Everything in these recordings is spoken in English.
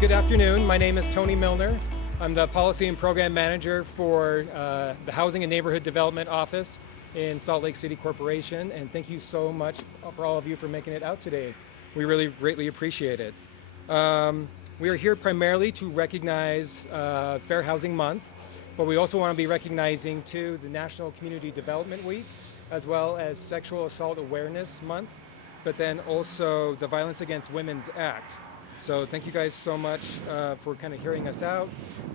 Good afternoon. My name is Tony Milner. I'm the Policy and Program Manager for the Housing and Neighborhood Development Office in Salt Lake City Corporation, and thank you so much for all of you for making it out today. We really greatly appreciate it. We are here primarily to recognize Fair Housing Month, but we also want to be recognizing too the National Community Development Week, as well as Sexual Assault Awareness Month, but then also the Violence Against Women's Act. So thank you guys so much for kind of hearing us out.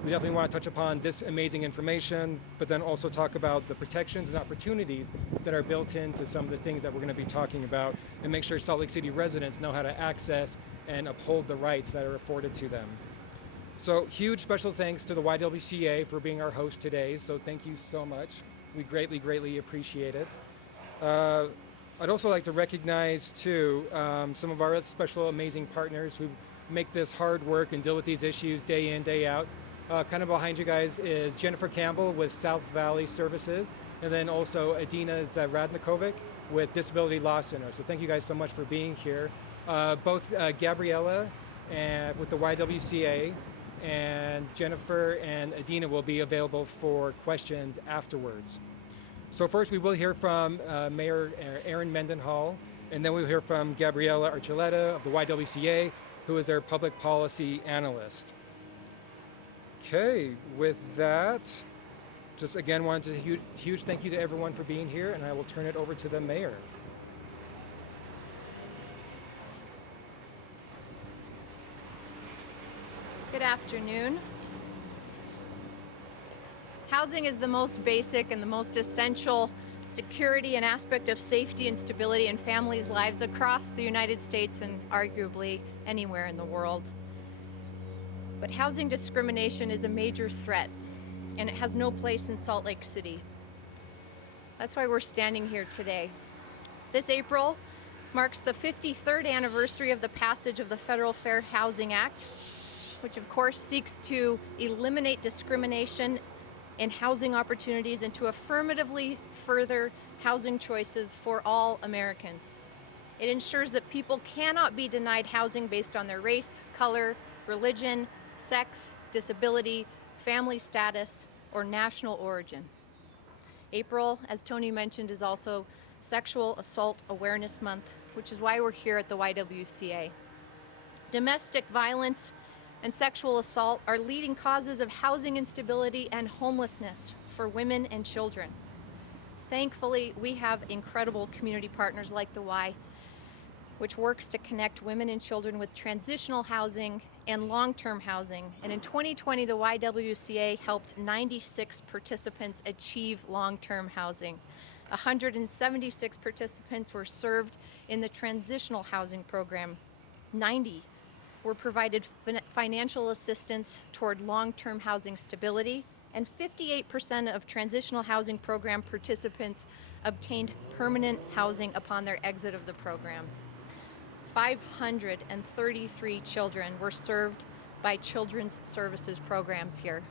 We definitely want to touch upon this amazing information, but then also talk about the protections and opportunities that are built into some of the things that we're going to be talking about, and make sure Salt Lake City residents know how to access and uphold the rights that are afforded to them. So huge special thanks to the YWCA for being our host today. So thank you so much. We greatly, greatly appreciate it. I'd also like to recognize too some of our special amazing partners who make this hard work and deal with these issues day in, day out. Kind of behind you guys is Jennifer Campbell with South Valley Services, and then also Adina Zaradnikovic with Disability Law Center. So thank you guys so much for being here. Both Gabriella with the YWCA and Jennifer and Adina will be available for questions afterwards. So first we will hear from Mayor Erin Mendenhall, and then we'll hear from Gabriella Archuleta of the YWCA, who is their public policy analyst. Okay, with that, just again wanted to huge thank you to everyone for being here, and I will turn it over to the mayors. Good afternoon. Housing is the most basic and the most essential security and aspect of safety and stability in families' lives across the United States and arguably anywhere in the world. But housing discrimination is a major threat, and it has no place in Salt Lake City. That's why we're standing here today. This April marks the 53rd anniversary of the passage of the Federal Fair Housing Act, which of course seeks to eliminate discrimination in housing opportunities and to affirmatively further housing choices for all Americans. It ensures that people cannot be denied housing based on their race, color, religion, sex, disability, family status, or national origin. April, as Tony mentioned, is also Sexual Assault Awareness Month, which is why we're here at the YWCA. Domestic violence and sexual assault are leading causes of housing instability and homelessness for women and children. Thankfully, we have incredible community partners like the Y, which works to connect women and children with transitional housing and long-term housing. And in 2020, the YWCA helped 96 participants achieve long-term housing. 176 participants were served in the transitional housing program. 90 were provided financial assistance toward long-term housing stability, and 58% of transitional housing program participants obtained permanent housing upon their exit of the program. 533 children were served by children's services programs here.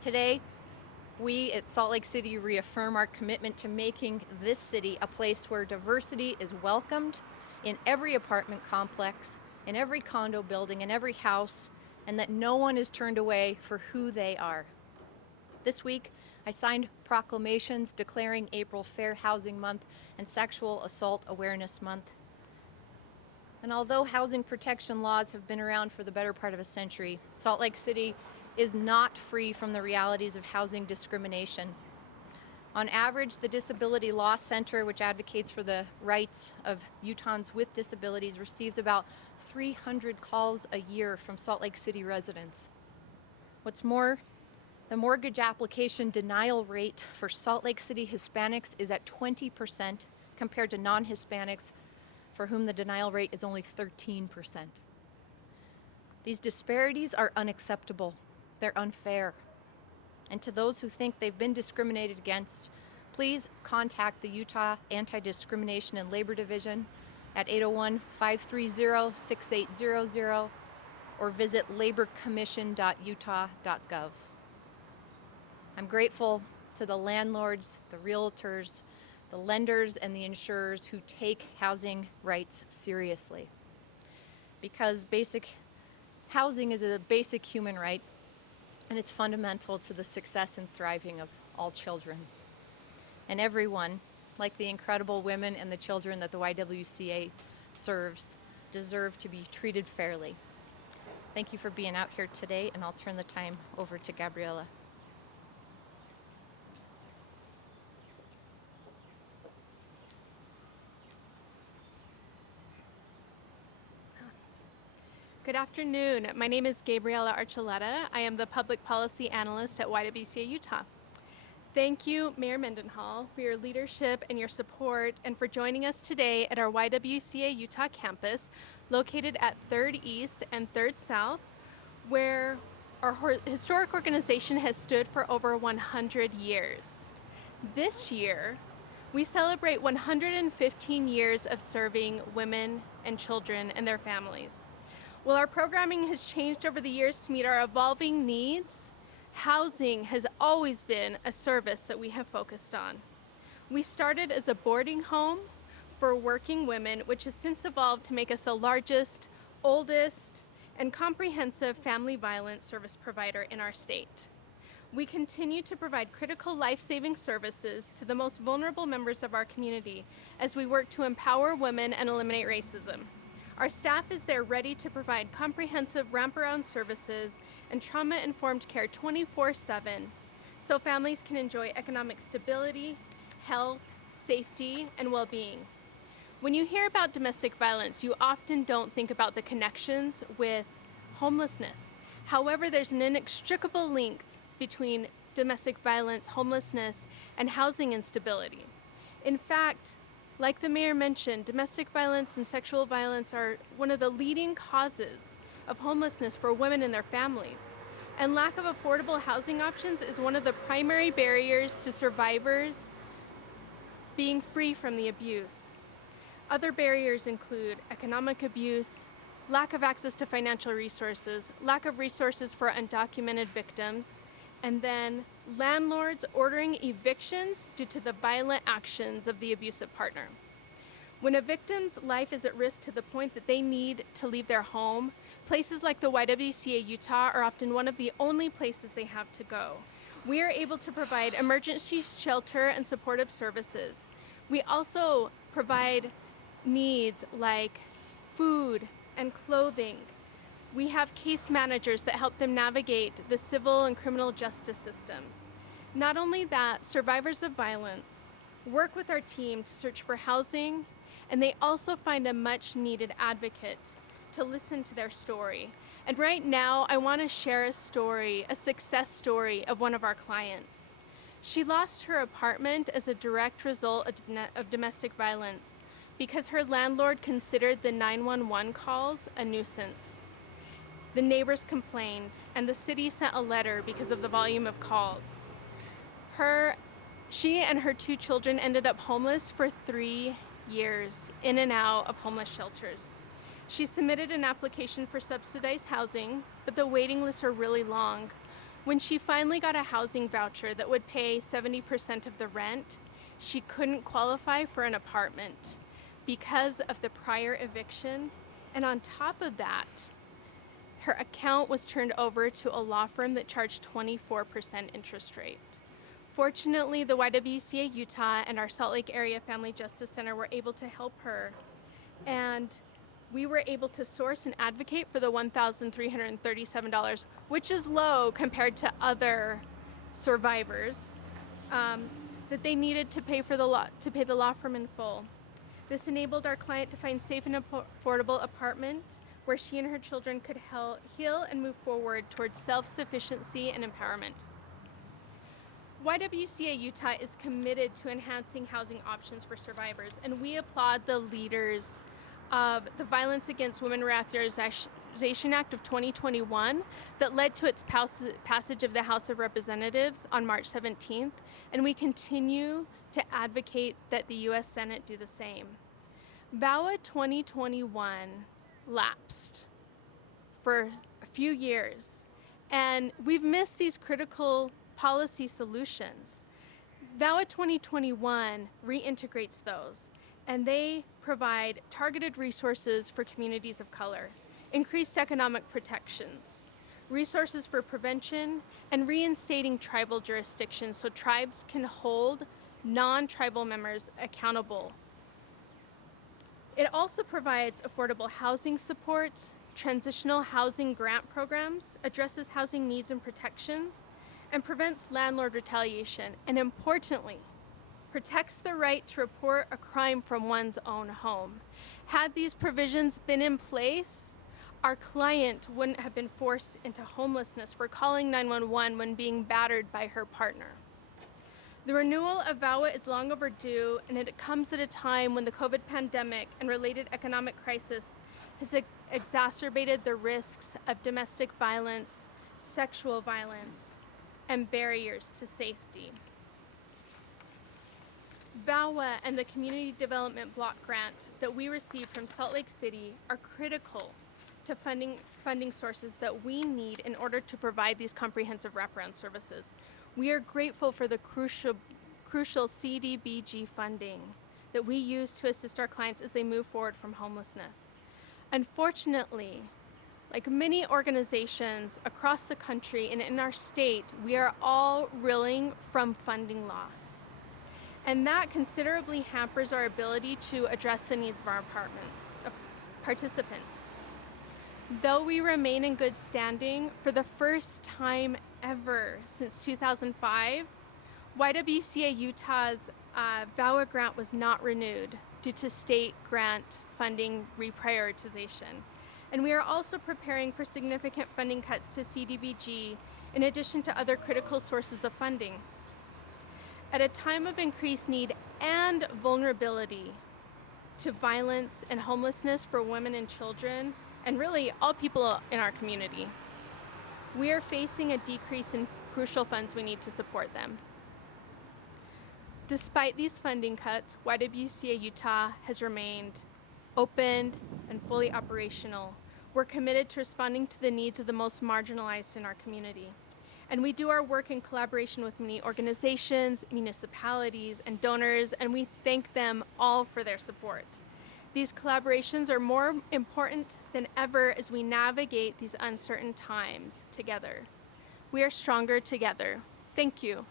Today, we at Salt Lake City reaffirm our commitment to making this city a place where diversity is welcomed in every apartment complex, in every condo building, in every house, and that no one is turned away for who they are. This week, I signed proclamations declaring April Fair Housing Month and Sexual Assault Awareness Month. And although housing protection laws have been around for the better part of a century, Salt Lake City is not free from the realities of housing discrimination. On average, the Disability Law Center, which advocates for the rights of Utahns with disabilities, receives about 300 calls a year from Salt Lake City residents. What's more, the mortgage application denial rate for Salt Lake City Hispanics is at 20% compared to non-Hispanics, for whom the denial rate is only 13%. These disparities are unacceptable. They're unfair. And to those who think they've been discriminated against, please contact the Utah Anti-Discrimination and Labor Division at 801-530-6800 or visit laborcommission.utah.gov. I'm grateful to the landlords, the realtors, the lenders, and the insurers who take housing rights seriously. Because basic Housing is a basic human right, and it's fundamental to the success and thriving of all children. And everyone, like the incredible women and the children that the YWCA serves, deserve to be treated fairly. Thank you for being out here today, and I'll turn the time over to Gabriella. Good afternoon. My name is Gabriella Archuleta. I am the Public Policy Analyst at YWCA Utah. Thank you, Mayor Mendenhall, for your leadership and your support, and for joining us today at our YWCA Utah campus, located at 3rd East and 3rd South, where our historic organization has stood for over 100 years. This year, we celebrate 115 years of serving women and children and their families. While our programming has changed over the years to meet our evolving needs, housing has always been a service that we have focused on. We started as a boarding home for working women, which has since evolved to make us the largest, oldest, and comprehensive family violence service provider in our state. We continue to provide critical life-saving services to the most vulnerable members of our community as we work to empower women and eliminate racism. Our staff is there ready to provide comprehensive wraparound services and trauma-informed care 24/7 so families can enjoy economic stability, health, safety, and well-being. When you hear about domestic violence, you often don't think about the connections with homelessness. However, there's an inextricable link between domestic violence, homelessness, and housing instability. In fact, like the mayor mentioned, domestic violence and sexual violence are one of the leading causes of homelessness for women and their families. And lack of affordable housing options is one of the primary barriers to survivors being free from the abuse. Other barriers include economic abuse, lack of access to financial resources, lack of resources for undocumented victims, and then landlords ordering evictions due to the violent actions of the abusive partner. When a victim's life is at risk to the point that they need to leave their home, places like the YWCA Utah are often one of the only places they have to go. We are able to provide emergency shelter and supportive services. We also provide needs like food and clothing. We have case managers that help them navigate the civil and criminal justice systems. Not only that, survivors of violence work with our team to search for housing, and they also find a much needed advocate to listen to their story. And right now, I want to share a story, a success story of one of our clients. She lost her apartment as a direct result of domestic violence because her landlord considered the 911 calls a nuisance. The neighbors complained, and the city sent a letter because of the volume of calls. She and her 2 children ended up homeless for 3 years, in and out of homeless shelters. She submitted an application for subsidized housing, but the waiting lists are really long. When she finally got a housing voucher that would pay 70% of the rent, she couldn't qualify for an apartment because of the prior eviction, and on top of that, her account was turned over to a law firm that charged 24% interest rate. Fortunately, the YWCA Utah and our Salt Lake Area Family Justice Center were able to help her, and we were able to source and advocate for the $1,337, which is low compared to other survivors, that they needed to pay the law firm in full. This enabled our client to find safe and affordable apartment where she and her children could heal and move forward towards self-sufficiency and empowerment. YWCA Utah is committed to enhancing housing options for survivors, and we applaud the leaders of the Violence Against Women Reauthorization Act of 2021 that led to its passage of the House of Representatives on March 17th, and we continue to advocate that the U.S. Senate do the same. VAWA 2021 lapsed for a few years, and we've missed these critical policy solutions. VAWA 2021 reintegrates those, and they provide targeted resources for communities of color. increased economic protections, resources for prevention, and reinstating tribal jurisdictions so tribes can hold non-tribal members accountable. It also provides affordable housing support, transitional housing grant programs, addresses housing needs and protections, and prevents landlord retaliation, and importantly, protects the right to report a crime from one's own home. Had these provisions been in place, our client wouldn't have been forced into homelessness for calling 911 when being battered by her partner. The renewal of VAWA is long overdue, and it comes at a time when the COVID pandemic and related economic crisis has exacerbated the risks of domestic violence, sexual violence, and barriers to safety. VAWA and the Community Development Block Grant that we received from Salt Lake City are critical to funding sources that we need in order to provide these comprehensive wraparound services. We are grateful for the crucial CDBG funding that we use to assist our clients as they move forward from homelessness. Unfortunately, like many organizations across the country and in our state, we are all reeling from funding loss. And that considerably hampers our ability to address the needs of our participants. Though we remain in good standing, for the first time ever since 2005, YWCA Utah's VAWA grant was not renewed due to state grant funding reprioritization. And we are also preparing for significant funding cuts to CDBG in addition to other critical sources of funding. At a time of increased need and vulnerability to violence and homelessness for women and children, and really all people in our community, we are facing a decrease in crucial funds we need to support them. Despite these funding cuts, YWCA Utah has remained open and fully operational. We're committed to responding to the needs of the most marginalized in our community. And we do our work in collaboration with many organizations, municipalities, and donors, and we thank them all for their support. These collaborations are more important than ever as we navigate these uncertain times together. We are stronger together. Thank you.